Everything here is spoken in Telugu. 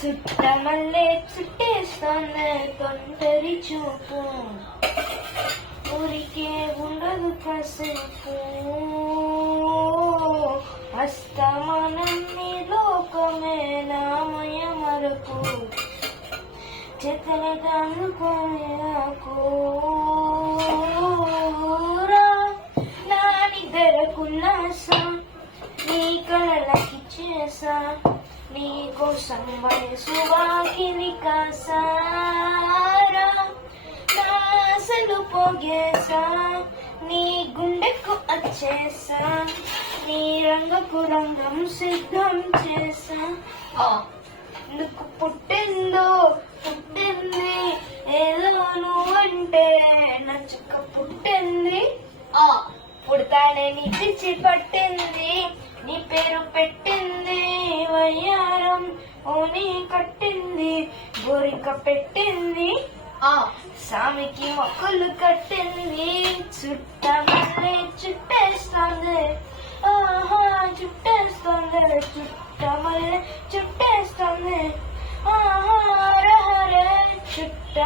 చుట్టమల్లే చుట్టేస్తోంది తొంటరి చూపు, ఊరికే ఉండదు కాసేపు, అస్తమానం నీ లోకమే నామయ మరకు, చేతలగా అనుకోరా నా నిద్రకున్నాసా, నీ కళలకి చేసా, నీ కోసం వయసు వాకిలి కాసారా, నాసలు పోగేసా, నీ గుండెకు వచ్చేసా, నీ రంగపు రంగం సిద్ధం చేసా. ఎందుకు పుట్టిందో పుట్టింది, ఏదో నువ్వంటే నచ్చక పుట్టింది, పుడతానే నీ పిచ్చి పట్టింది, నీ పేరు పెట్టింది వయ్యారం, ఓని కట్టింది గోరిక పెట్టింది, సామికి మొక్కలు కట్టింది, చుట్టమల్లే చుట్టేస్తుంది, ఆహా చుట్టేస్తుంది, చుట్టమల్లే చుట్టేస్తుంది, ఆహా చుట్ట